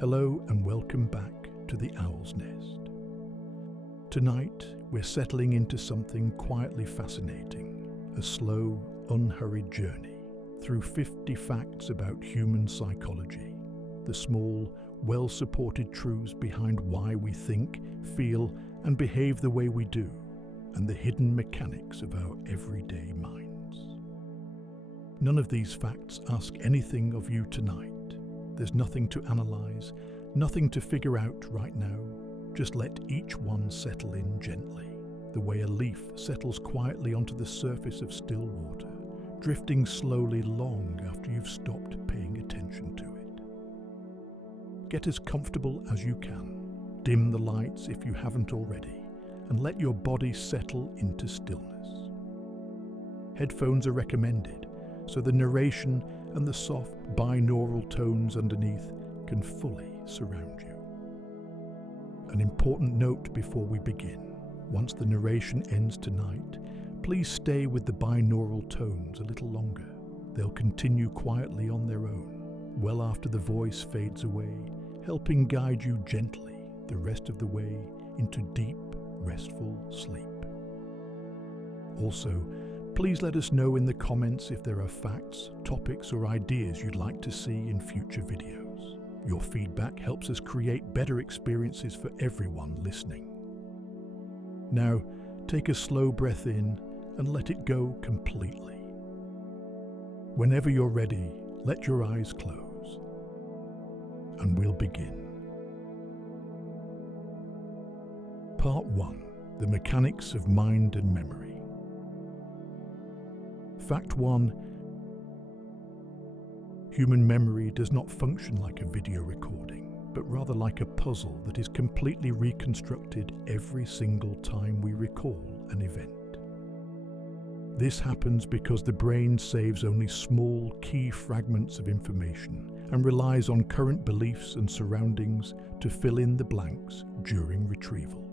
Hello and welcome back to the Owl's Nest. Tonight we're settling into something quietly fascinating, a slow, unhurried journey through 50 facts about human psychology, the small, well-supported truths behind why we think, feel and behave the way we do, and the hidden mechanics of our everyday minds. None of these facts ask anything of you tonight. There's nothing to analyze, nothing to figure out right now. Just let each one settle in gently, the way a leaf settles quietly onto the surface of still water, drifting slowly long after you've stopped paying attention to it. Get as comfortable as you can. Dim the lights if you haven't already, and let your body settle into stillness. Headphones are recommended, so the narration and the soft binaural tones underneath can fully surround you. An important note before we begin: once the narration ends tonight, please stay with the binaural tones a little longer. They'll continue quietly on their own, well after the voice fades away, helping guide you gently the rest of the way into deep, restful sleep. Also, please let us know in the comments if there are facts, topics or ideas you'd like to see in future videos. Your feedback helps us create better experiences for everyone listening. Now, take a slow breath in and let it go completely. Whenever you're ready, let your eyes close, and we'll begin. Part 1. The mechanics of mind and memory. Fact 1. Human memory does not function like a video recording, but rather like a puzzle that is completely reconstructed every single time we recall an event. This happens because the brain saves only small, key fragments of information and relies on current beliefs and surroundings to fill in the blanks during retrieval.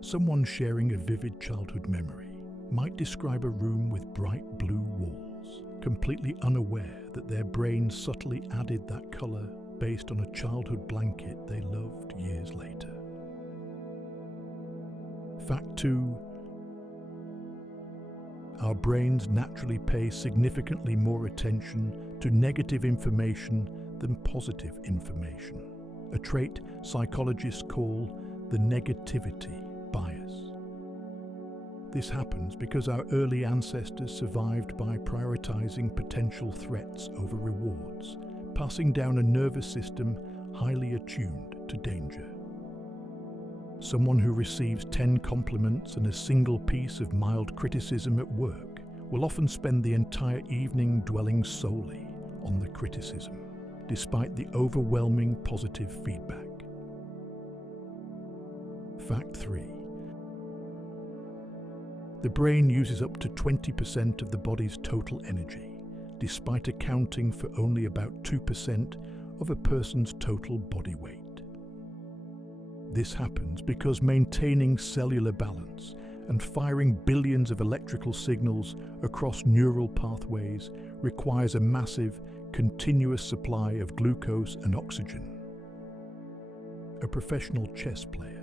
Someone sharing a vivid childhood memory might describe a room with bright blue walls, completely unaware that their brain subtly added that color based on a childhood blanket they loved years later. Fact 2. Our brains naturally pay significantly more attention to negative information than positive information, a trait psychologists call the negativity bias. This happens because our early ancestors survived by prioritizing potential threats over rewards, passing down a nervous system highly attuned to danger. Someone who receives 10 compliments and a single piece of mild criticism at work will often spend the entire evening dwelling solely on the criticism, despite the overwhelming positive feedback. Fact 3. The brain uses up to 20% of the body's total energy, despite accounting for only about 2% of a person's total body weight. This happens because maintaining cellular balance and firing billions of electrical signals across neural pathways requires a massive, continuous supply of glucose and oxygen. A professional chess player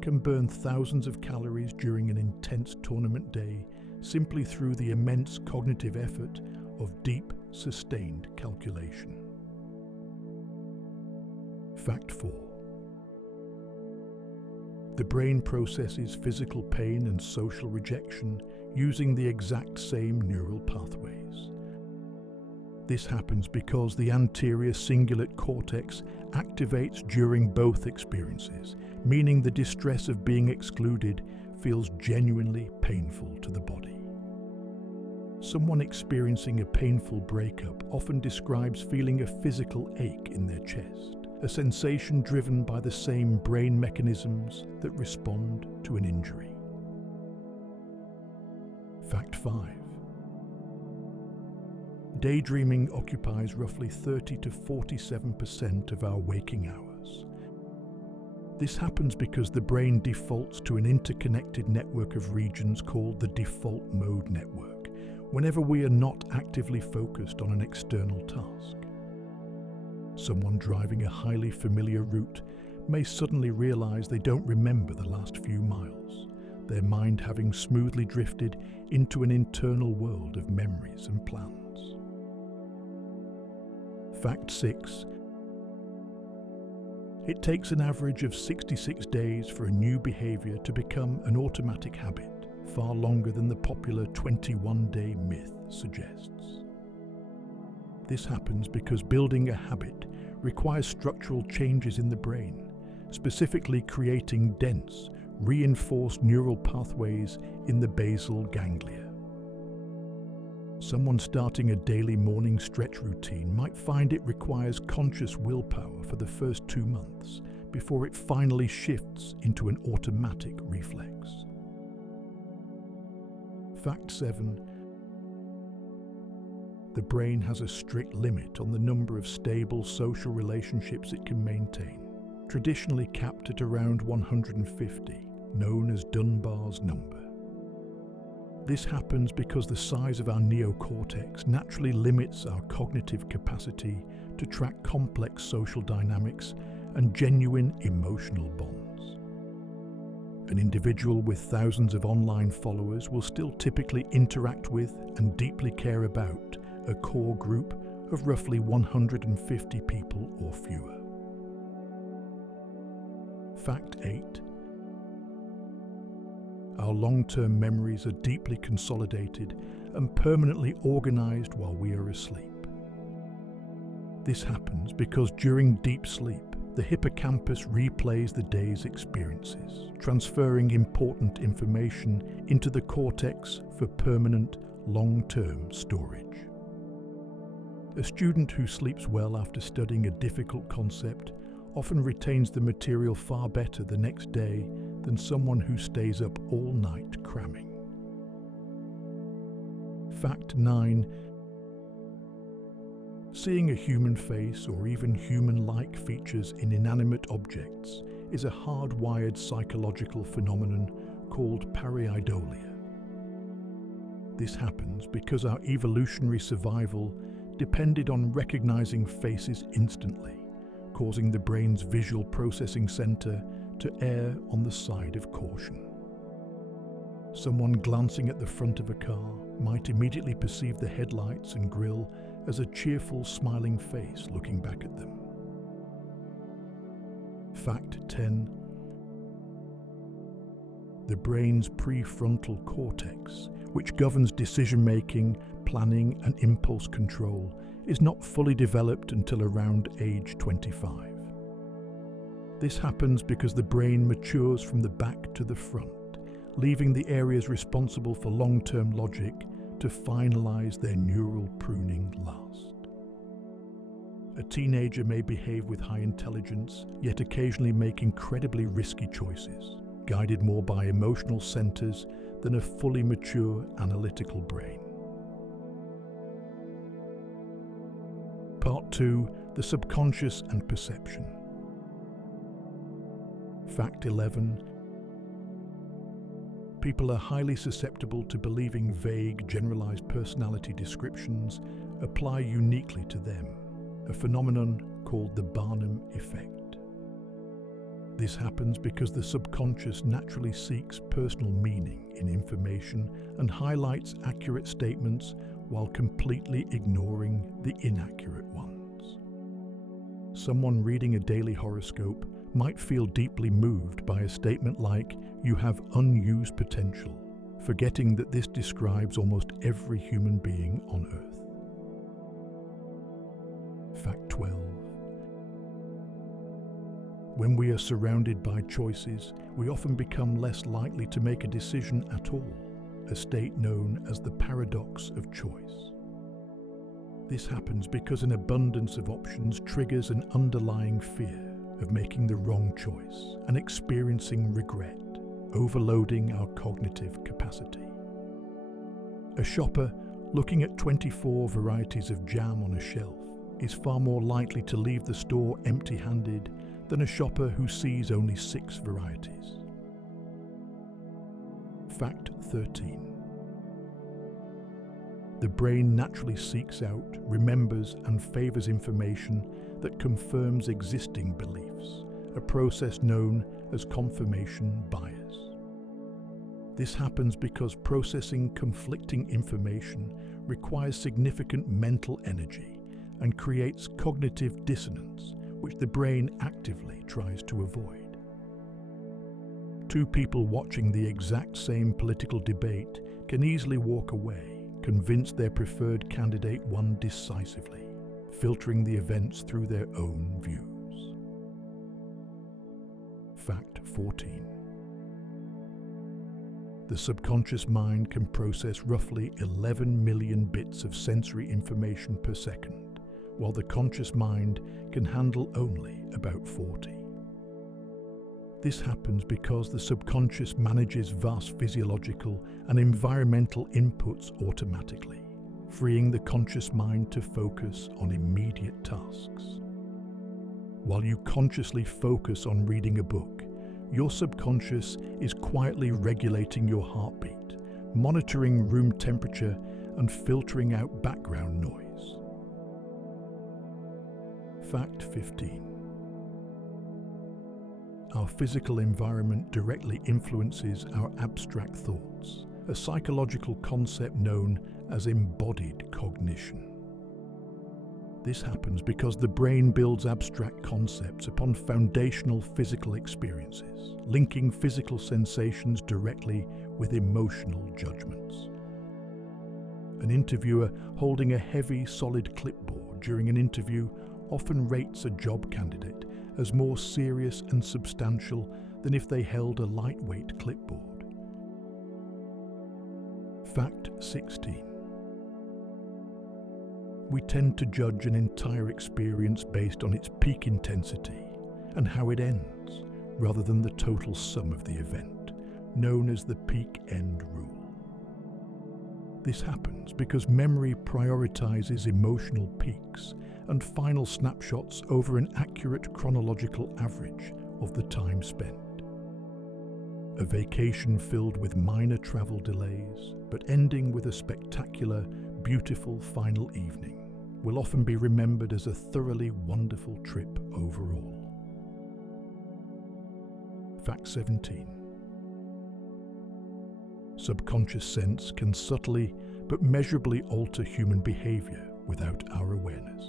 can burn thousands of calories during an intense tournament day simply through the immense cognitive effort of deep, sustained calculation. Fact 4. The brain processes physical pain and social rejection using the exact same neural pathways. This happens because the anterior cingulate cortex activates during both experiences, meaning the distress of being excluded feels genuinely painful to the body. Someone experiencing a painful breakup often describes feeling a physical ache in their chest, a sensation driven by the same brain mechanisms that respond to an injury. Fact 5. Daydreaming occupies roughly 30 to 47% of our waking hours. This happens because the brain defaults to an interconnected network of regions called the default mode network whenever we are not actively focused on an external task. Someone driving a highly familiar route may suddenly realize they don't remember the last few miles, their mind having smoothly drifted into an internal world of memories and plans. Fact 6. It takes an average of 66 days for a new behavior to become an automatic habit, far longer than the popular 21-day myth suggests. This happens because building a habit requires structural changes in the brain, specifically creating dense, reinforced neural pathways in the basal ganglia. Someone starting a daily morning stretch routine might find it requires conscious willpower for the first 2 months before it finally shifts into an automatic reflex. Fact 7. The brain has a strict limit on the number of stable social relationships it can maintain, traditionally capped at around 150, known as Dunbar's number. This happens because the size of our neocortex naturally limits our cognitive capacity to track complex social dynamics and genuine emotional bonds. An individual with thousands of online followers will still typically interact with and deeply care about a core group of roughly 150 people or fewer. Fact 8. Our long-term memories are deeply consolidated and permanently organized while we are asleep. This happens because during deep sleep, the hippocampus replays the day's experiences, transferring important information into the cortex for permanent, long-term storage. A student who sleeps well after studying a difficult concept often retains the material far better the next day than someone who stays up all night cramming. Fact 9. Seeing a human face or even human-like features in inanimate objects is a hardwired psychological phenomenon called pareidolia. This happens because our evolutionary survival depended on recognizing faces instantly, causing the brain's visual processing center to err on the side of caution. Someone glancing at the front of a car might immediately perceive the headlights and grille as a cheerful, smiling face looking back at them. Fact 10. The brain's prefrontal cortex, which governs decision-making, planning, and impulse control, is not fully developed until around age 25. This happens because the brain matures from the back to the front, leaving the areas responsible for long-term logic to finalize their neural pruning last. A teenager may behave with high intelligence, yet occasionally make incredibly risky choices, guided more by emotional centers than a fully mature analytical brain. Part 2. The subconscious and perception. Fact 11. People are highly susceptible to believing vague, generalized personality descriptions apply uniquely to them, a phenomenon called the Barnum effect. This happens because the subconscious naturally seeks personal meaning in information and highlights accurate statements while completely ignoring the inaccurate ones. Someone reading a daily horoscope might feel deeply moved by a statement like, "You have unused potential," forgetting that this describes almost every human being on Earth. Fact 12. When we are surrounded by choices, we often become less likely to make a decision at all, a state known as the paradox of choice. This happens because an abundance of options triggers an underlying fear of making the wrong choice and experiencing regret, overloading our cognitive capacity. A shopper looking at 24 varieties of jam on a shelf is far more likely to leave the store empty-handed than a shopper who sees only 6 varieties. Fact 13. The brain naturally seeks out, remembers, and favors information that confirms existing beliefs, a process known as confirmation bias. This happens because processing conflicting information requires significant mental energy and creates cognitive dissonance, which the brain actively tries to avoid. Two people watching the exact same political debate can easily walk away, convinced their preferred candidate won decisively, filtering the events through their own views. Fact 14. The subconscious mind can process roughly 11 million bits of sensory information per second, while the conscious mind can handle only about 40. This happens because the subconscious manages vast physiological and environmental inputs automatically, freeing the conscious mind to focus on immediate tasks. While you consciously focus on reading a book, your subconscious is quietly regulating your heartbeat, monitoring room temperature, and filtering out background noise. Fact 15. Our physical environment directly influences our abstract thoughts, a psychological concept known as embodied cognition. This happens because the brain builds abstract concepts upon foundational physical experiences, linking physical sensations directly with emotional judgments. An interviewer holding a heavy, solid clipboard during an interview often rates a job candidate as more serious and substantial than if they held a lightweight clipboard. Fact 16. We tend to judge an entire experience based on its peak intensity and how it ends, rather than the total sum of the event, known as the peak end rule. This happens because memory prioritizes emotional peaks and final snapshots over an accurate chronological average of the time spent. A vacation filled with minor travel delays, but ending with a spectacular, beautiful final evening, will often be remembered as a thoroughly wonderful trip overall. Fact 17. Subconscious sense can subtly but measurably alter human behavior without our awareness.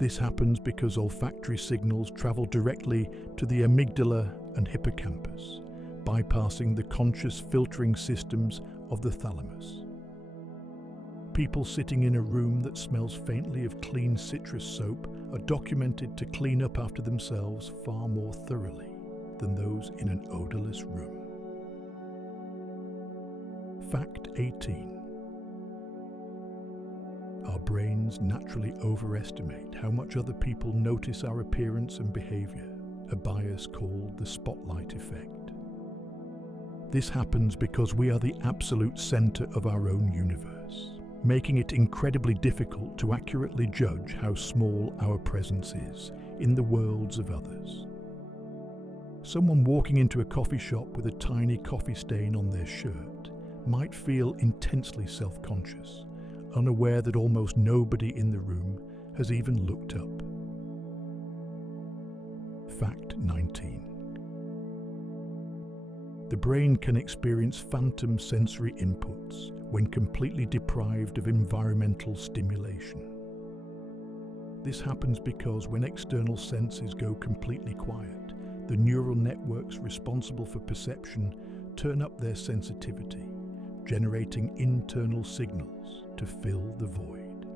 This happens because olfactory signals travel directly to the amygdala and hippocampus, bypassing the conscious filtering systems of the thalamus. People sitting in a room that smells faintly of clean citrus soap are documented to clean up after themselves far more thoroughly than those in an odorless room. Fact 18. Our brains naturally overestimate how much other people notice our appearance and behavior, a bias called the spotlight effect. This happens because we are the absolute center of our own universe, making it incredibly difficult to accurately judge how small our presence is in the worlds of others. Someone walking into a coffee shop with a tiny coffee stain on their shirt might feel intensely self-conscious, unaware that almost nobody in the room has even looked up. Fact 19. The brain can experience phantom sensory inputs when completely deprived of environmental stimulation. This happens because when external senses go completely quiet, the neural networks responsible for perception turn up their sensitivity, generating internal signals to fill the void.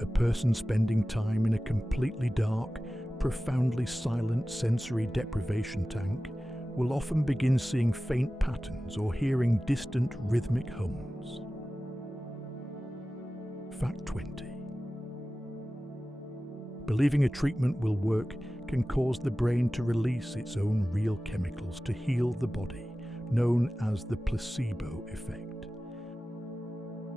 A person spending time in a completely dark, profoundly silent sensory deprivation tank will often begin seeing faint patterns or hearing distant rhythmic hums. Fact 20. Believing a treatment will work can cause the brain to release its own real chemicals to heal the body, known as the placebo effect.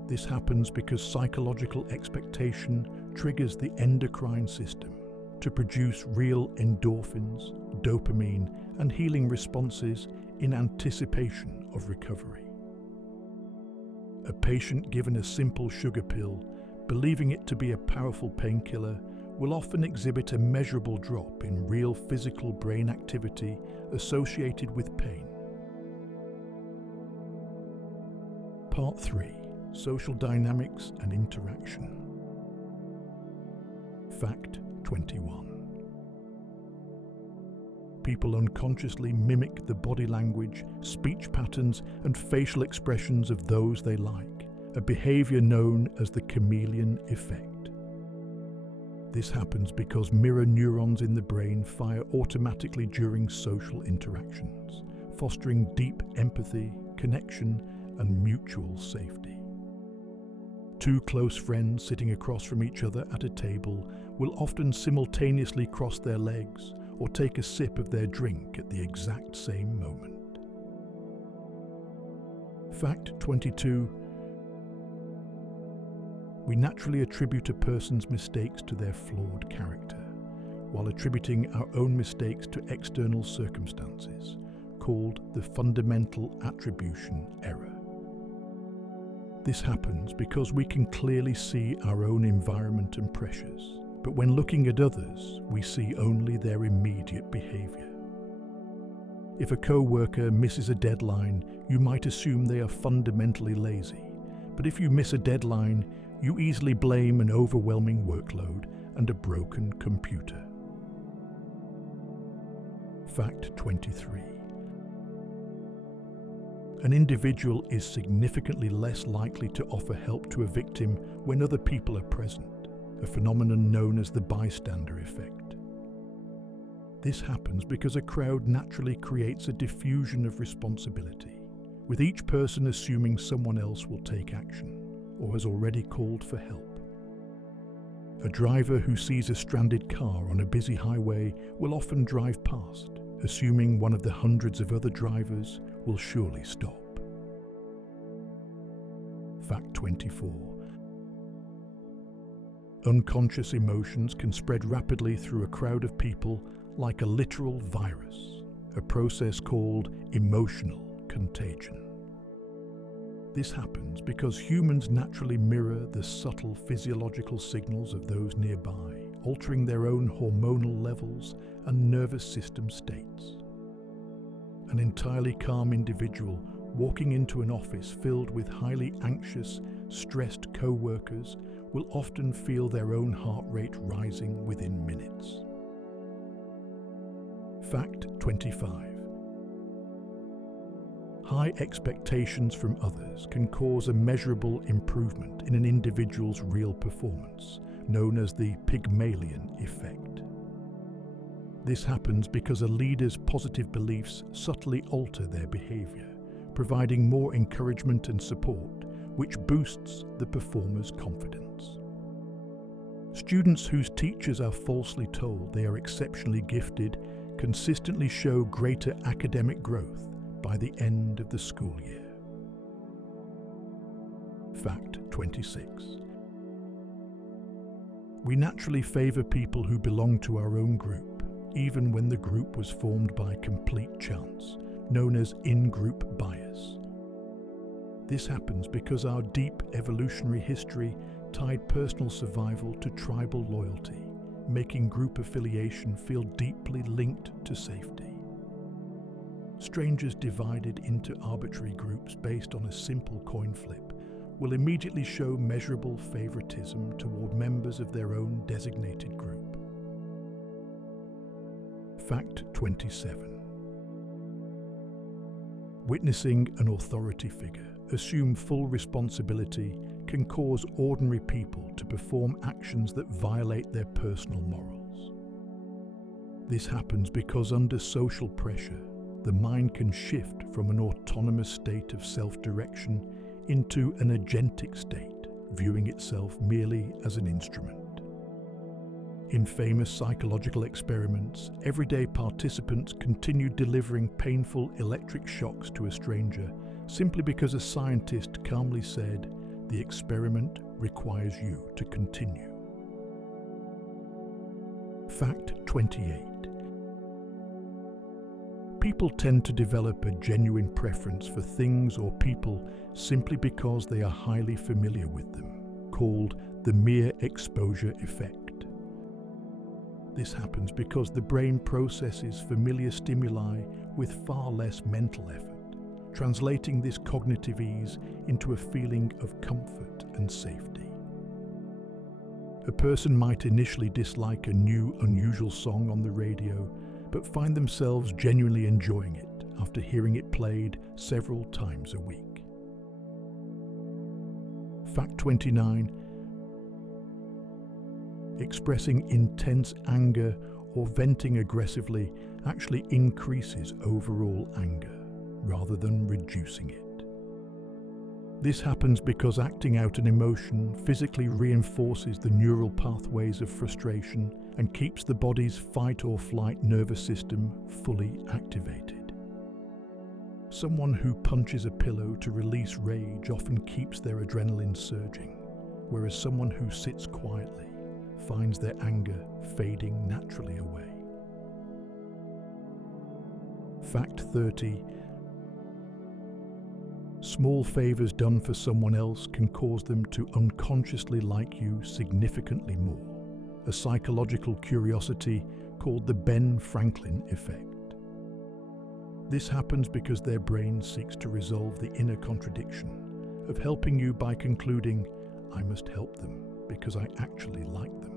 This happens because psychological expectation triggers the endocrine system to produce real endorphins, dopamine, and healing responses in anticipation of recovery. A patient given a simple sugar pill believing it to be a powerful painkiller, will often exhibit a measurable drop in real physical brain activity associated with pain. Part 3. Social Dynamics and Interaction. Fact 21. People unconsciously mimic the body language, speech patterns, and facial expressions of those they like, a behavior known as the chameleon effect. This happens because mirror neurons in the brain fire automatically during social interactions, fostering deep empathy, connection, and mutual safety. Two close friends sitting across from each other at a table will often simultaneously cross their legs or take a sip of their drink at the exact same moment. Fact 22. We naturally attribute a person's mistakes to their flawed character, while attributing our own mistakes to external circumstances, called the fundamental attribution error. This happens because we can clearly see our own environment and pressures, but when looking at others, we see only their immediate behavior. If a co-worker misses a deadline, you might assume they are fundamentally lazy, but if you miss a deadline, you easily blame an overwhelming workload and a broken computer. Fact 23. An individual is significantly less likely to offer help to a victim when other people are present, a phenomenon known as the bystander effect. This happens because a crowd naturally creates a diffusion of responsibility, with each person assuming someone else will take action or has already called for help. A driver who sees a stranded car on a busy highway will often drive past, assuming one of the hundreds of other drivers will surely stop. Fact 24. Unconscious emotions can spread rapidly through a crowd of people like a literal virus, a process called emotional contagion. This happens because humans naturally mirror the subtle physiological signals of those nearby, altering their own hormonal levels and nervous system states. An entirely calm individual walking into an office filled with highly anxious, stressed co-workers will often feel their own heart rate rising within minutes. Fact 25. High expectations from others can cause a measurable improvement in an individual's real performance, known as the Pygmalion effect. This happens because a leader's positive beliefs subtly alter their behavior, providing more encouragement and support, which boosts the performer's confidence. Students whose teachers are falsely told they are exceptionally gifted consistently show greater academic growth by the end of the school year. Fact 26. We naturally favor people who belong to our own group, even when the group was formed by complete chance, known as in-group bias. This happens because our deep evolutionary history tied personal survival to tribal loyalty, making group affiliation feel deeply linked to safety. Strangers divided into arbitrary groups based on a simple coin flip will immediately show measurable favoritism toward members of their own designated group. Fact 27. Witnessing an authority figure assume full responsibility can cause ordinary people to perform actions that violate their personal morals. This happens because under social pressure, the mind can shift from an autonomous state of self-direction into an agentic state, viewing itself merely as an instrument. In famous psychological experiments, everyday participants continued delivering painful electric shocks to a stranger simply because a scientist calmly said, "The experiment requires you to continue." Fact 28. People tend to develop a genuine preference for things or people simply because they are highly familiar with them, called the mere exposure effect. This happens because the brain processes familiar stimuli with far less mental effort, translating this cognitive ease into a feeling of comfort and safety. A person might initially dislike a new, unusual song on the radio, but find themselves genuinely enjoying it after hearing it played several times a week. Fact 29. Expressing intense anger or venting aggressively actually increases overall anger rather than reducing it. This happens because acting out an emotion physically reinforces the neural pathways of frustration and keeps the body's fight or flight nervous system fully activated. Someone who punches a pillow to release rage often keeps their adrenaline surging, whereas someone who sits quietly finds their anger fading naturally away. Fact 30. Small favors done for someone else can cause them to unconsciously like you significantly more, a psychological curiosity called the Ben Franklin effect. This happens because their brain seeks to resolve the inner contradiction of helping you by concluding, I must help them because I actually like them.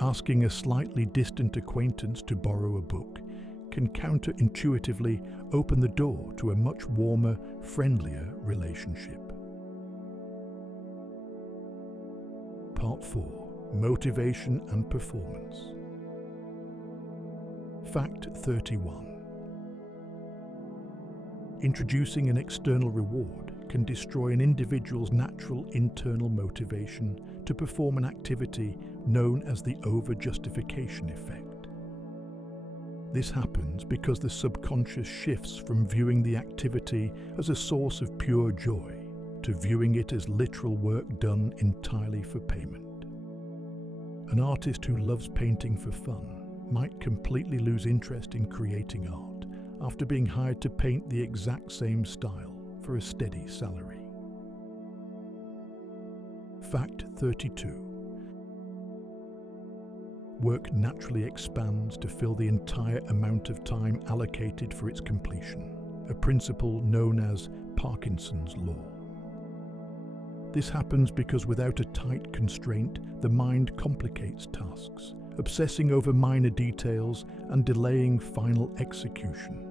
Asking a slightly distant acquaintance to borrow a book can counterintuitively open the door to a much warmer, friendlier relationship. Part 4. Motivation and performance. Fact 31. Introducing an external reward can destroy an individual's natural internal motivation to perform an activity known as the over-justification effect. This happens because the subconscious shifts from viewing the activity as a source of pure joy to viewing it as literal work done entirely for payment. An artist who loves painting for fun might completely lose interest in creating art after being hired to paint the exact same style for a steady salary. Fact 32. Work naturally expands to fill the entire amount of time allocated for its completion, a principle known as Parkinson's law. This happens because without a tight constraint, the mind complicates tasks, obsessing over minor details and delaying final execution.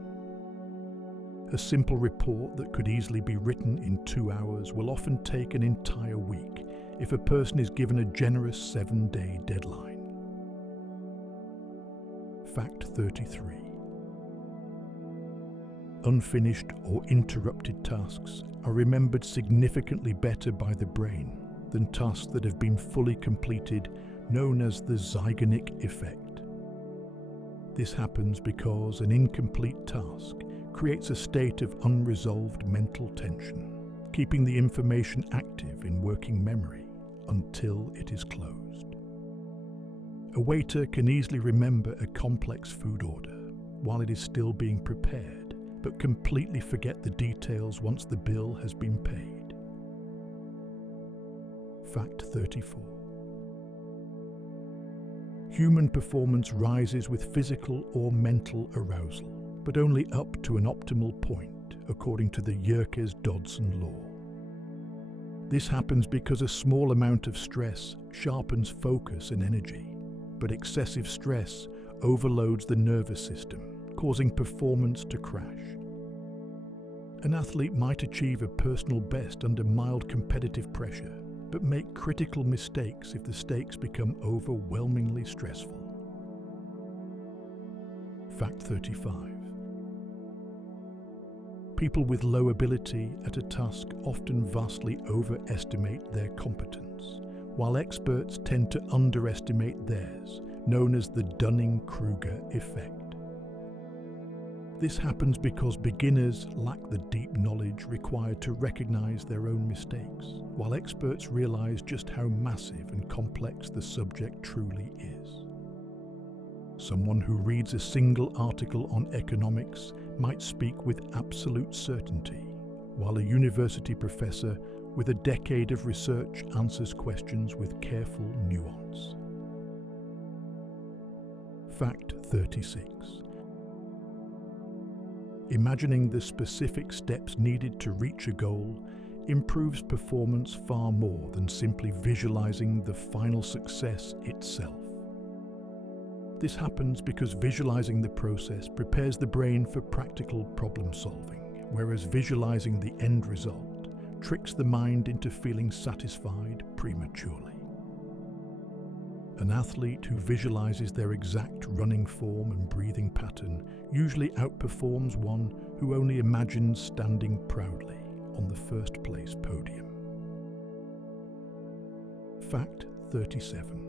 A simple report that could easily be written in 2 hours will often take an entire week if a person is given a generous 7-day deadline. Fact 33. Unfinished or interrupted tasks are remembered significantly better by the brain than tasks that have been fully completed, known as the Zeigarnik effect. This happens because an incomplete task creates a state of unresolved mental tension, keeping the information active in working memory until it is closed. A waiter can easily remember a complex food order while it is still being prepared, but completely forget the details once the bill has been paid. Fact 34. Human performance rises with physical or mental arousal, but only up to an optimal point, according to the Yerkes-Dodson law. This happens because a small amount of stress sharpens focus and energy, but excessive stress overloads the nervous system, causing performance to crash. An athlete might achieve a personal best under mild competitive pressure, but make critical mistakes if the stakes become overwhelmingly stressful. Fact 35. People with low ability at a task often vastly overestimate their competence, while experts tend to underestimate theirs, known as the Dunning-Kruger effect. This happens because beginners lack the deep knowledge required to recognize their own mistakes, while experts realize just how massive and complex the subject truly is. Someone who reads a single article on economics might speak with absolute certainty, while a university professor with a decade of research, answers questions with careful nuance. Fact 36. Imagining the specific steps needed to reach a goal improves performance far more than simply visualizing the final success itself. This happens because visualizing the process prepares the brain for practical problem solving, whereas visualizing the end result tricks the mind into feeling satisfied prematurely. An athlete who visualizes their exact running form and breathing pattern usually outperforms one who only imagines standing proudly on the first place podium. Fact 37.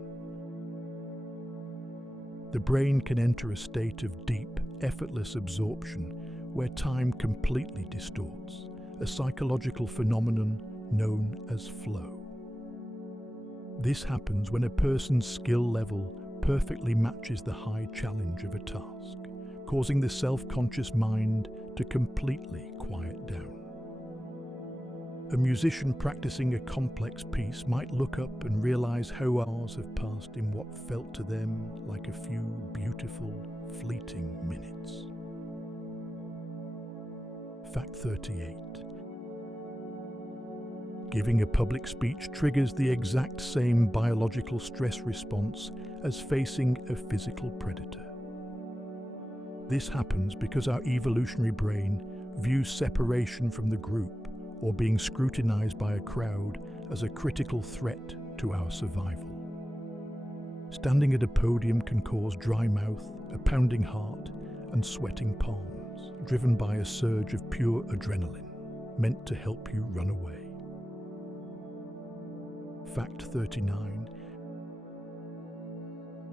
The brain can enter a state of deep, effortless absorption where time completely distorts, a psychological phenomenon known as flow. This happens when a person's skill level perfectly matches the high challenge of a task, causing the self-conscious mind to completely quiet down. A musician practicing a complex piece might look up and realize how hours have passed in what felt to them like a few beautiful, fleeting minutes. Fact 38. Giving a public speech triggers the exact same biological stress response as facing a physical predator. This happens because our evolutionary brain views separation from the group or being scrutinized by a crowd as a critical threat to our survival. Standing at a podium can cause dry mouth, a pounding heart, and sweating palms, driven by a surge of pure adrenaline, meant to help you run away. Fact 39.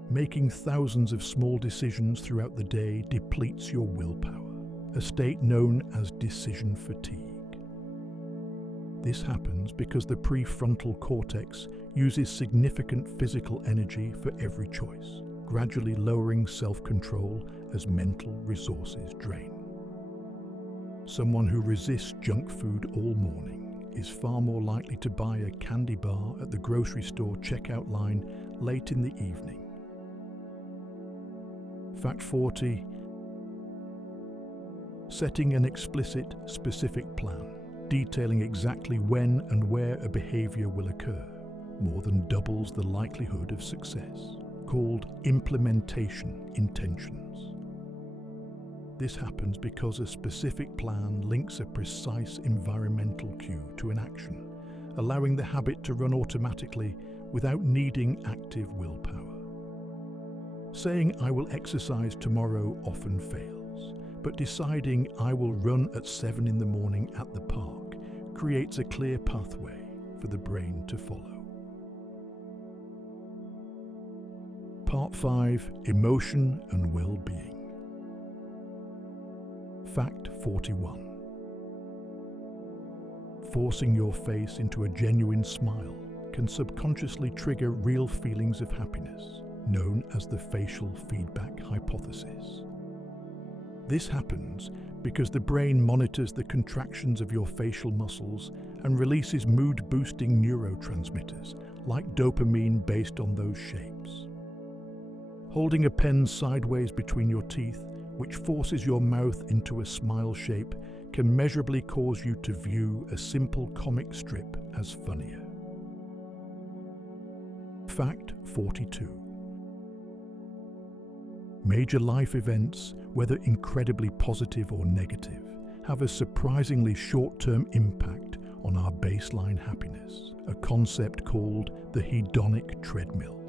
Making thousands of small decisions throughout the day depletes your willpower, a state known as decision fatigue. This happens because the prefrontal cortex uses significant physical energy for every choice, gradually lowering self-control as mental resources drain. Someone who resists junk food all morning is far more likely to buy a candy bar at the grocery store checkout line late in the evening. Fact 40. Setting an explicit, specific plan, detailing exactly when and where a behavior will occur, more than doubles the likelihood of success, called implementation intentions. This happens because a specific plan links a precise environmental cue to an action, allowing the habit to run automatically without needing active willpower. Saying "I will exercise tomorrow" often fails, but deciding "I will run at 7 in the morning at the park" creates a clear pathway for the brain to follow. Part 5. Emotion and Well-being. Fact 41. Forcing your face into a genuine smile can subconsciously trigger real feelings of happiness, known as the facial feedback hypothesis. This happens because the brain monitors the contractions of your facial muscles and releases mood-boosting neurotransmitters like dopamine based on those shapes. Holding a pen sideways between your teeth, which forces your mouth into a smile shape, can measurably cause you to view a simple comic strip as funnier. Fact 42. Major life events, whether incredibly positive or negative, have a surprisingly short-term impact on our baseline happiness, a concept called the hedonic treadmill.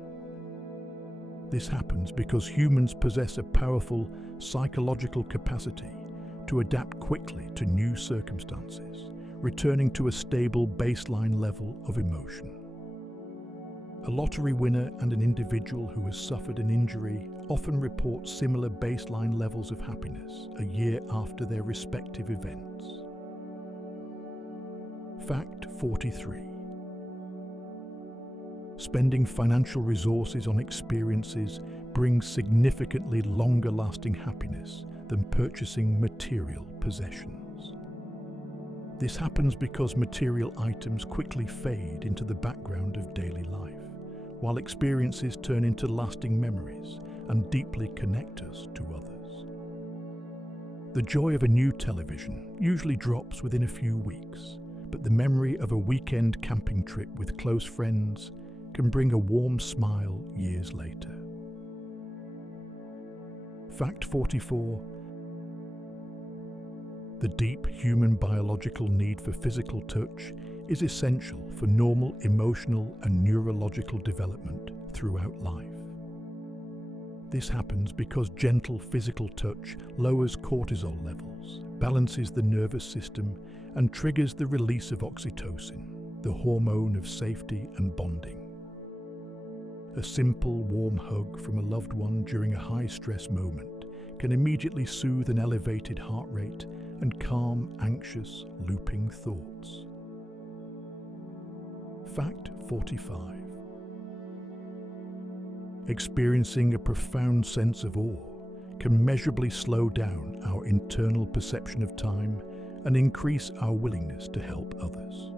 This happens because humans possess a powerful psychological capacity to adapt quickly to new circumstances, returning to a stable baseline level of emotion. A lottery winner and an individual who has suffered an injury often report similar baseline levels of happiness a year after their respective events. Fact 43. Spending financial resources on experiences brings significantly longer-lasting happiness than purchasing material possessions. This happens because material items quickly fade into the background of daily life, while experiences turn into lasting memories and deeply connect us to others. The joy of a new television usually drops within a few weeks, but the memory of a weekend camping trip with close friends can bring a warm smile years later. Fact 44. The deep human biological need for physical touch is essential for normal emotional and neurological development throughout life. This happens because gentle physical touch lowers cortisol levels, balances the nervous system, and triggers the release of oxytocin, the hormone of safety and bonding. A simple, warm hug from a loved one during a high-stress moment can immediately soothe an elevated heart rate and calm anxious, looping thoughts. Fact 45. Experiencing a profound sense of awe can measurably slow down our internal perception of time and increase our willingness to help others.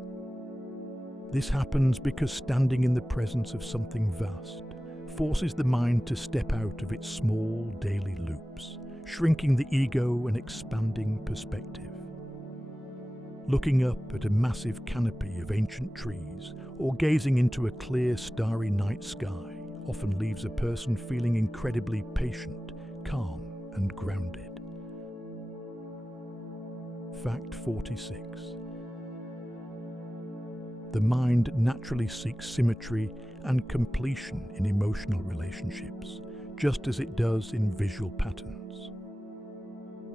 This happens because standing in the presence of something vast forces the mind to step out of its small daily loops, shrinking the ego and expanding perspective. Looking up at a massive canopy of ancient trees or gazing into a clear, starry night sky often leaves a person feeling incredibly patient, calm, and grounded. Fact 46. The mind naturally seeks symmetry and completion in emotional relationships, just as it does in visual patterns.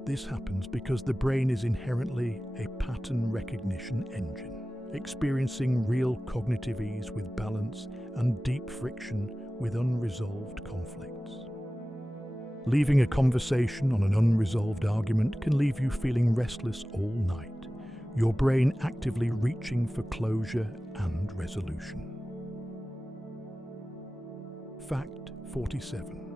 This happens because the brain is inherently a pattern recognition engine, experiencing real cognitive ease with balance and deep friction with unresolved conflicts. Leaving a conversation on an unresolved argument can leave you feeling restless all night, your brain actively reaching for closure and resolution. Fact 47.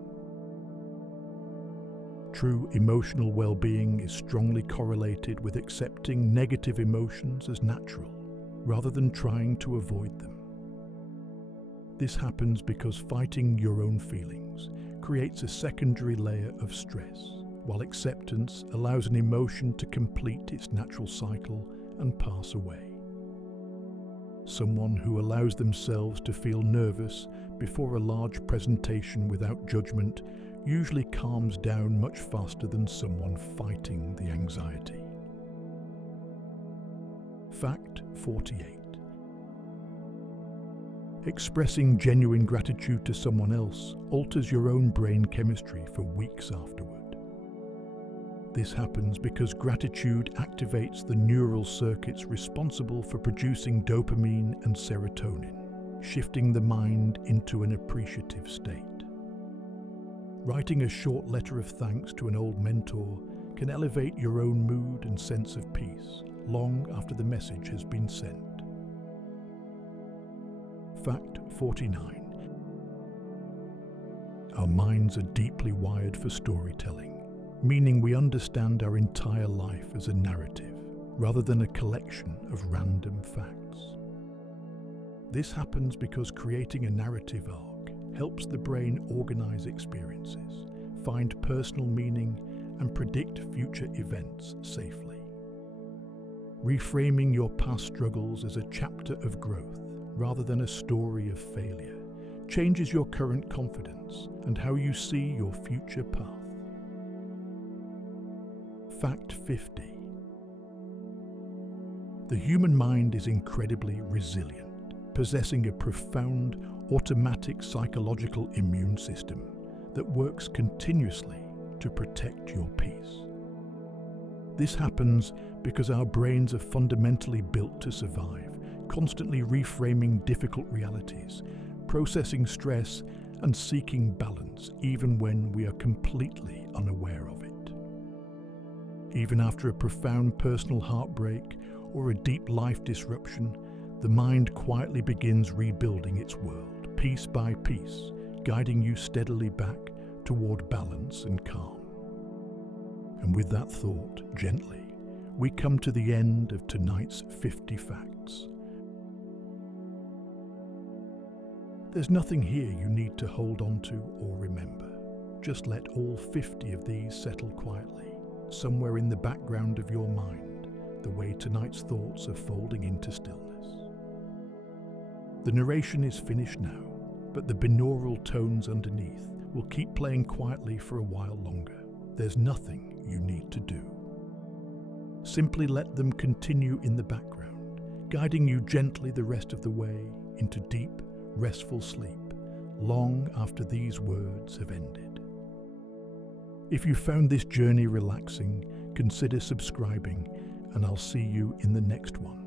True emotional well-being is strongly correlated with accepting negative emotions as natural, rather than trying to avoid them. This happens because fighting your own feelings creates a secondary layer of stress, while acceptance allows an emotion to complete its natural cycle and pass away. Someone who allows themselves to feel nervous before a large presentation without judgment usually calms down much faster than someone fighting the anxiety. Fact 48. Expressing genuine gratitude to someone else alters your own brain chemistry for weeks afterward. This happens because gratitude activates the neural circuits responsible for producing dopamine and serotonin, shifting the mind into an appreciative state. Writing a short letter of thanks to an old mentor can elevate your own mood and sense of peace long after the message has been sent. Fact 49. Our minds are deeply wired for storytelling, meaning we understand our entire life as a narrative rather than a collection of random facts. This happens because creating a narrative arc helps the brain organize experiences, find personal meaning, and predict future events safely. Reframing your past struggles as a chapter of growth rather than a story of failure changes your current confidence and how you see your future path. Fact 50. The human mind is incredibly resilient, possessing a profound automatic psychological immune system that works continuously to protect your peace. This happens because our brains are fundamentally built to survive, constantly reframing difficult realities, processing stress, and seeking balance even when we are completely unaware of it. Even after a profound personal heartbreak or a deep life disruption, the mind quietly begins rebuilding its world, piece by piece, guiding you steadily back toward balance and calm. And with that thought, gently, we come to the end of tonight's 50 facts. There's nothing here you need to hold on to or remember. Just let all 50 of these settle quietly, somewhere in the background of your mind, the way tonight's thoughts are folding into stillness. The narration is finished now, but the binaural tones underneath will keep playing quietly for a while longer. There's nothing you need to do. Simply let them continue in the background, guiding you gently the rest of the way into deep, restful sleep, long after these words have ended. If you found this journey relaxing, consider subscribing, and I'll see you in the next one.